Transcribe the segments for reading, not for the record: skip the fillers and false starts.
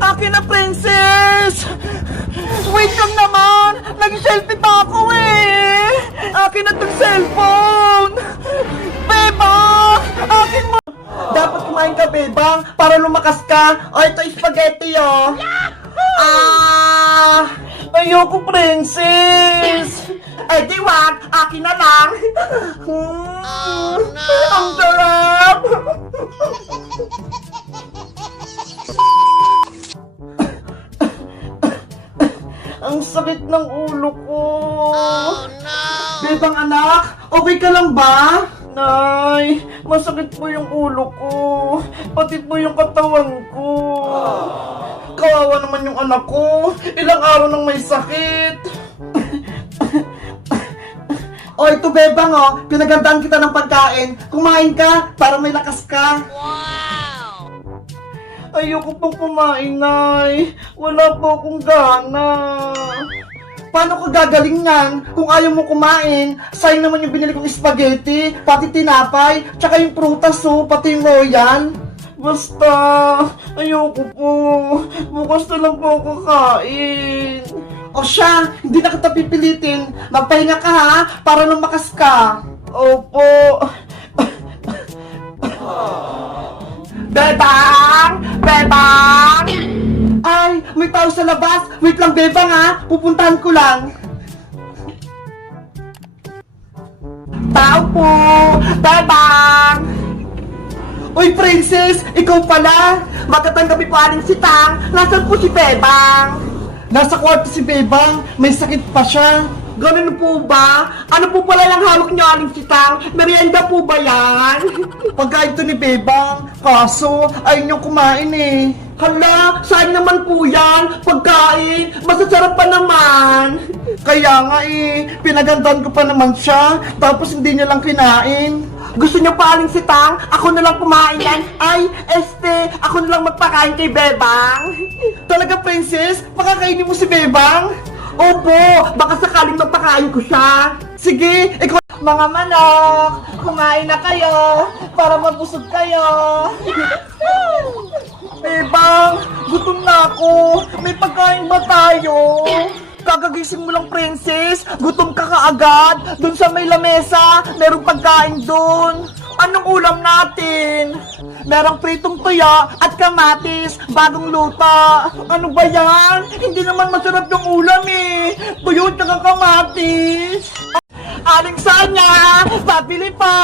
Akin na, princess! Wait lang naman! Nag-selfie pa ako eh! Akin na tong cellphone! Bebang! Akin mo! Dapat kumain ka, Bebang, para lumakas ka. O, ito spaghetti, oh. Ayoko, princess! Ay, di wag! Akin na lang! Ang sarap! Ang sakit ng ulo ko. Bebang anak, okay ka lang ba? Nay, masakit po yung ulo ko. Pati po yung katawan ko. Kawawa naman yung anak ko. Ilang araw nang may sakit. O, ito Bebang, oh. Pinagandaan kita ng pagkain. Kumain ka para may lakas ka. Ayoko pong kumain, Nay. Wala po akong gana. Paano ka gagaling yan kung ayaw mo kumain? Sayang naman yung binili kong spaghetti, pati tinapay, tsaka yung prutas, oh, pati yung royal. Basta, ayoko po. Bukas na lang po ako kakain. O siya, hindi na kita pipilitin. Magpahinga ka ha, para lumakas ka. Opo. Bebang! Bebang! Ay, may tao sa labas. Wait lang, Bebang ha. Pupuntahan ko lang. Tao po! Bebang! Uy, princess! Ikaw pala! Magandang gabi po, Aling Sitang. Nasaan po si Bebang? Nasa kwarto si Bebang. May sakit pa siya. Ganun po ba? Ano po pala lang hawak niyo, Aling Sitang? Merienda po ba yan? Pagkain to ni Bebang. Kaso, ayaw niyong kumain eh. Hala, saan naman po yan? Pagkain, masasarap pa naman. Kaya nga eh, pinagandaan ko pa naman siya. Tapos hindi niya lang kinain. Gusto niyo pa, Aling Sitang? Ako na lang kumain yan. Ay, ako na lang magpakain kay Bebang. Talaga, princess? Pakakainin mo si Bebang? Opo, baka sakaling magpakain ko siya. Sige, ikaw. Mga manok, kumain na kayo para mabusog kayo. Bebang, gutom na ako. May pagkain ba tayo? Kagagising mo lang, princess. Gutom ka kaagad. Doon sa may lamesa, merong pagkain doon. Anong ulam natin? Merong pritong tuya at kamatis, bagong luto. Ano ba yan? Hindi naman masarap yung ulam eh. Tuyo at saka kamatis. Aling Sonia, pabili pa.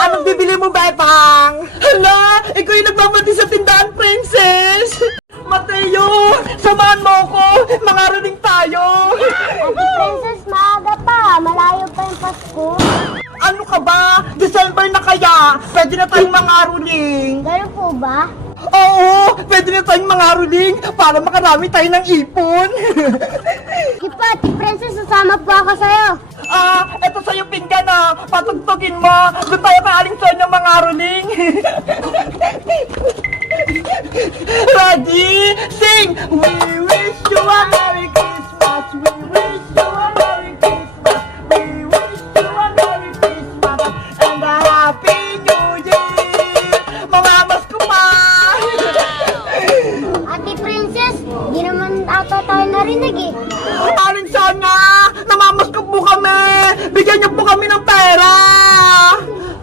Anong bibili mo, Bebang? Hala, ikaw yung nagbabati sa tindahan, princess. Mateo, samahan mo ko. Mangaraling tayo. Ate Princess, maaga pa. Malayo pa yung Pasko. Ano ka ba? December na kaya. Pwede na tayong mangaruling. Ganun po ba? Oo, pwede na tayong mangaruling para makarami tayo ng ipon. Kipa, Ate Princess, sasama po ako sa'yo. Eto sa'yo pinggan na. Patugtugin mo. Doon tayo ka Aling Sonia mangaruling. Ready? Sing! We wish you a Merry Christmas. We wish you a Merry Christmas. We wish you a Merry Christmas and a Happy New Year. Mga mas ko pa. Ate Princess, di naman ata tayo narinig eh. Aling Sonia, namamaskop po kami. Bigyan niyo po kami ng pera.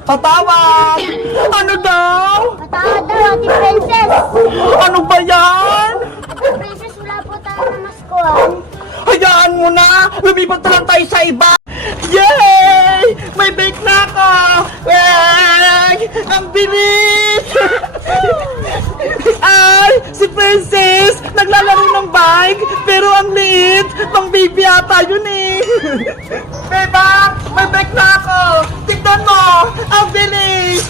Patawad. Ano daw? Patawad daw, Ate Princess. Ano ba yan? Ate Princess, wala po tayo na maskuhan. Hayaan mo na! Lumipat na lang tayo sa iba! Yay! May bake na ako! Yay! Ang bilis! Ay! Si Princess! Naglalaro ng bike! Pero ang liit! Pang baby ata yun eh! Bebang! May bake na ako! Tignan mo! Ang bilis!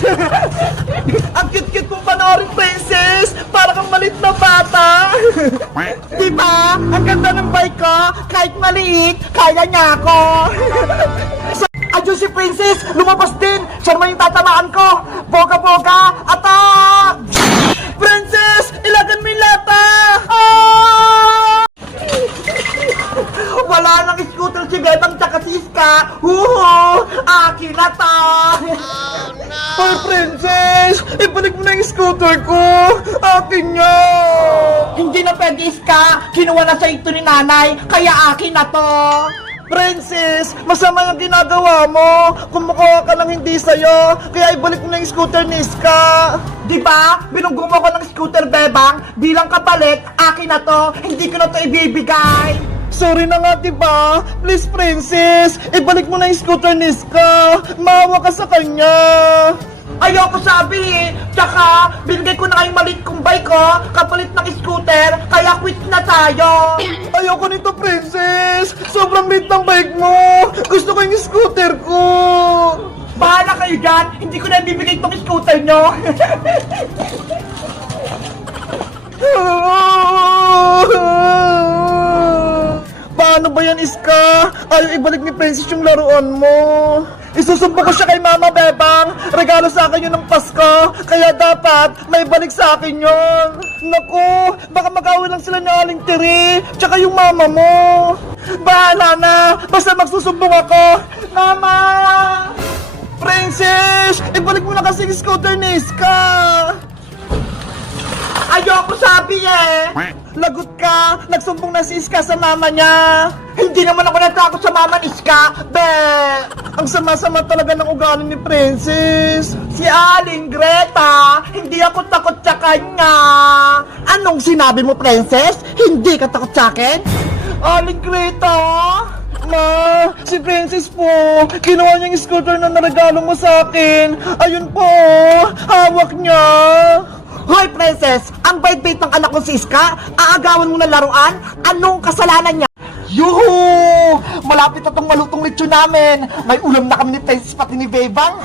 Ang cute-cute mong panoorin, Princess! Para kang malit na bata! Diba? Ang ganda ng bike ko! Kahit maliit, kaya niya ako! Adyo si Princess! Lumabas din! Siya naman yung tatamaan ko! Boga-boga! Atak! Princess! Ilagan mo yung lata! Wala nang scooter si Bebang tsaka si Iska! Huhu! Akin na to! Oh, Princess! Ibalik mo na yung scooter ko! Akin yan! pwede Iska. Kinuha na sa ito ni nanay, kaya akin na to. Princess, masama yung ginagawa mo. Kumukuha ka lang hindi sa'yo, kaya ibalik mo na yung scooter ni Iska. Diba? Binugong mo ko ng scooter, Bebang. Bilang kapalit, akin na to. Hindi ko na to ibibigay. Sorry na nga, diba? Please, Princess, ibalik mo na yung scooter ni Iska. Maawa ka sa kanya. Ayoko sabi eh. Tsaka, binigay ko na kayong maliit kong bike ko, kapalit ng scooter, kaya quit na tayo. Ayoko nito, Princess. Sobrang liit ng bike mo. Gusto ko yung scooter ko. Bahala kayo dyan. Hindi ko na bibigay itong scooter nyo. Paano ba yan, Iska? Ayaw ibalik ni Princess yung laruan mo. Isusumpo ko siya kay Mama Bebang. Regalo sa akin yun ng Pasko. Kaya dapat may balik sa akin yun. Naku, baka mag-away lang sila ni Aling Tiri. Tsaka yung mama mo. Bahala na. Basta magsusumbong ako. Mama! Princess! Ibalik mo na kasi yung scooter ni Iska. Ayoko sabi eh. Lagot ka. Nagsumbong na si Iska sa mama niya. Hindi naman ako natakot sa mama ni Iska. Be! Ang sama-sama talaga ng ugali ni Princess. Si Aling Greta, hindi ako takot sa kanya. Anong sinabi mo, Princess? Hindi ka takot sa akin? Aling Greta? Ma, si Princess po, kinuha niya yung scooter na naregalo mo sa akin. Ayun po, hawak niya. Hoy, Princess! Ang bait-bait ng anak ko si Iska, aagawan mo na laruan? Anong kasalanan niya? Yuhu! Malapit na itong malutong lechon namin. May ulam na kami ni Princess pati ni Bebang.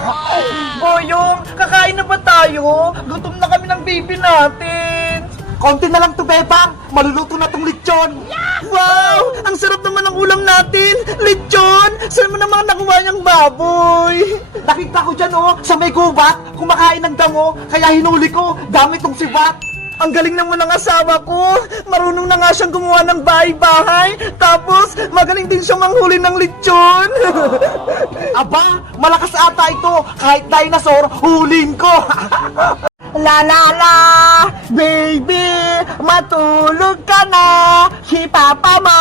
Boyong, kakain na ba tayo? Gutom na kami ng baby natin. Konti na lang to, Bebang. Maluluto na tong lechon. Wow! Ang sarap naman ng ulam natin. Lechon! Saan mo naman nakuha niyang baboy? Nakita ko dyan, oh, sa may gubat, kumakain ng damo, kaya hinuli ko, dami tong sibat. Ang galing naman ng asawa ko. Marunong na nga siyang gumawa ng bahay-bahay. Tapos, magaling din siyang manghuli ng lechon. Aba, malakas ata ito. Kahit dinosaur, hulin ko. La la la, baby, matulog ka na. Si papa mo,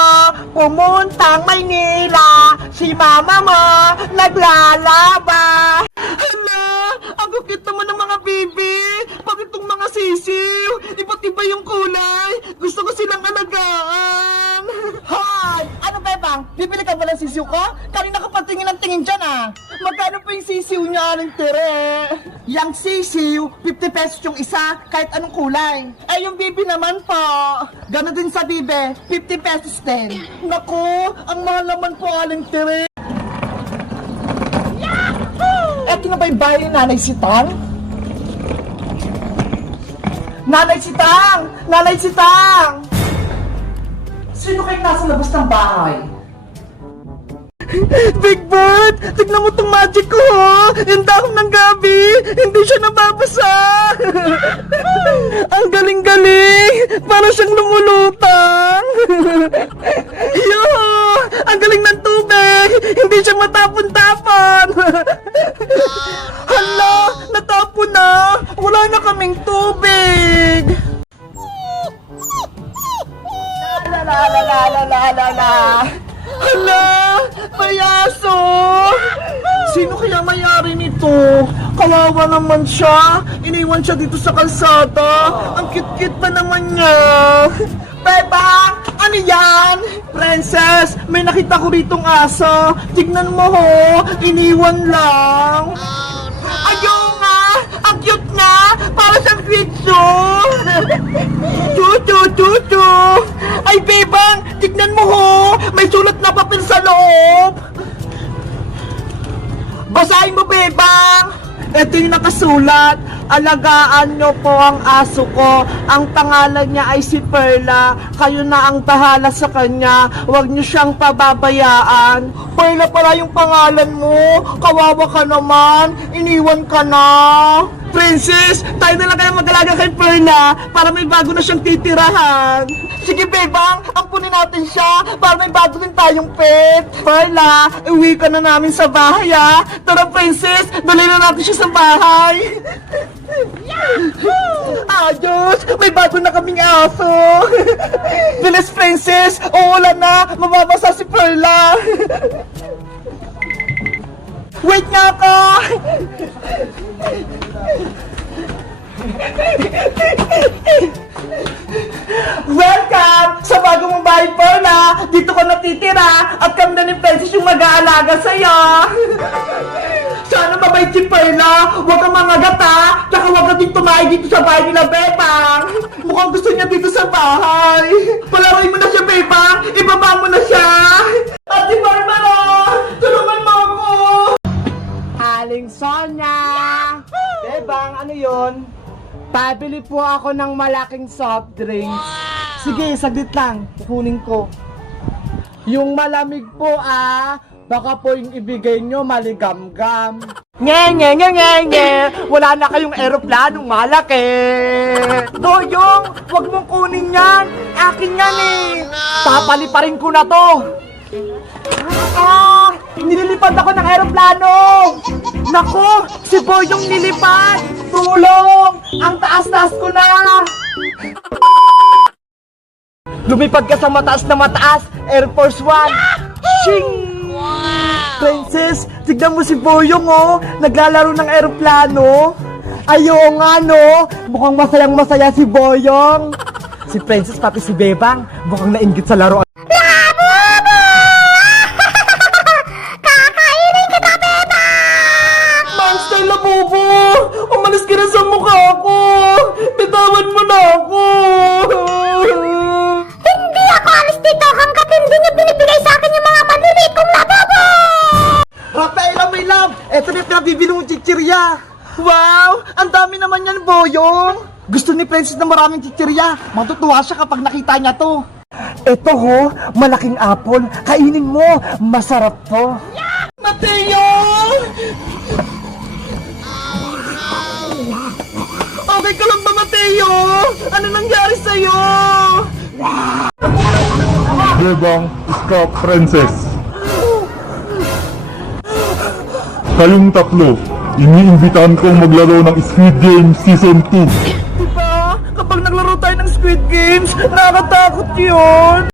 pumuntang Maynila. Si mama mo, naglalaba. Hala, ang cute naman ng mga baby. Pati itong mga sisiw. Iba't iba yung kulay. Gusto ko silang alagaan. Hoy! Ano, Bebang? Bibili ka ba ng sisiw ko? Kanina ka pa tingin ng tingin dyan, ah. Magkano pa yung sisiw niya, Aling Tere? Yang sisiw, 50 pesos yung isa, kahit anong kulay. Eh, yung bibi naman po. Gano'n din sa bibe, 50 pesos din. Naku, ang mahal naman po, Aling Tere. Eto na ba yung bahay ni Nanay Sitang? Nanay Sitang! Nanay Sitang! Sino kayong nasa labas ng bahay? Big Bird! Tignan mo tong magic ko, ho! Yung dahon ng gabi! Hindi siya nababasa! Ang galing-galing! Para siyang lumulutang! Yo! Ang galing ng tubig! Hindi siya matapon-tapon! Hala! Natapon na! Wala na kaming tubig! La la la la la la la la! Hala! May aso! Sino kaya mayari nito? Kawawa naman siya. Iniwan siya dito sa kalsada. Ang cute-cute pa naman niya. Bebang! Ano yan? Princess, may nakita ko ritong aso. Tignan mo, ho. Iniwan lang. Ayaw nga! Ang cute nga! Para sa kwitso! Chuchu! Ay, Bebang! Tignan mo, ho! May sulat na papel sa loob! Basahin mo, Bebang! Ito yung nakasulat. Alagaan nyo po ang aso ko. Ang pangalan niya ay si Perla. Kayo na ang bahala sa kanya. Huwag nyo siyang pababayaan. Perla pala yung pangalan mo. Kawawa ka naman. Iniwan ka na. Princess, tayo na lang kaya mag-alaga kay Perla para may bago na siyang titirahan. Sige, Bebang, ampunin natin siya para may bago din tayong pet. Perla, uwi ka na namin sa bahay, ha? Tara, Princess, dali na natin siya sa bahay. Ayos! May bago na kaming aso! Bilis, princess! Uulan na! Mababasa si Perla! Wait nga ako! Welcome sa bago mong bahay, Perla! Dito ko natitira at kami na ni Princess yung mag-aalaga sa'yo! Sana mabait si Perla! Huwag kang mangagat ha! Tsaka huwag ka din tumahay dito sa bahay nila, Bebang! Mukhang gusto niya dito sa bahay! Palaroin mo na siya, Bebang! Ibaba mo na siya! Ate Barbara! Tulungan mo ako! Aling Sonia! Bebang, ano yon? Pabili po ako ng malaking soft drinks. Sige, saglit lang. Kukunin ko. Yung malamig po baka po yung ibigay nyo maligamgam. Nge! Wala na kayong eroplanong malaki! Doyong, wag mong kunin yan. Akin yan Papaliparin ko na to. Nililipad ako ng eroplano. Nako, si Boyong nilipad. Tulong! Ang taas-taas ko na. Lumipad ka sa mataas na mataas! Air Force One! Shing! Princess, tignan mo si Boyong naglalaro ng eroplano. Ayo nga no, mukhang masayang masaya si Boyong. Si Princess pati si Bebang, mukhang nainggit sa laro. Monster Labubo! Umalis ka na sa mukha ko! Bitawan mo na ako! Hindi ako alis dito hanggat hindi niyo binibigay sa akin yung mga maliliit kong labobo! Rafaela, my love! Eto na yung pinabibili mong chichirya! Wow! Ang dami naman yan, Boyong! Gusto ni Princess na maraming chichirya. Matutuwa siya kapag nakita niya to. Eto malaking apple. Kainin mo. Masarap to. Mateo! Okay ka lang ba, Mateo? Ano nangyari sa'yo? Bebang, Scott, Princess. Kayong tatlo, iniimbitahan kong maglaro ng Squid Game Season 2. Diba? Kapag naglaro tayo ng Squid Games, nakakatakot yun.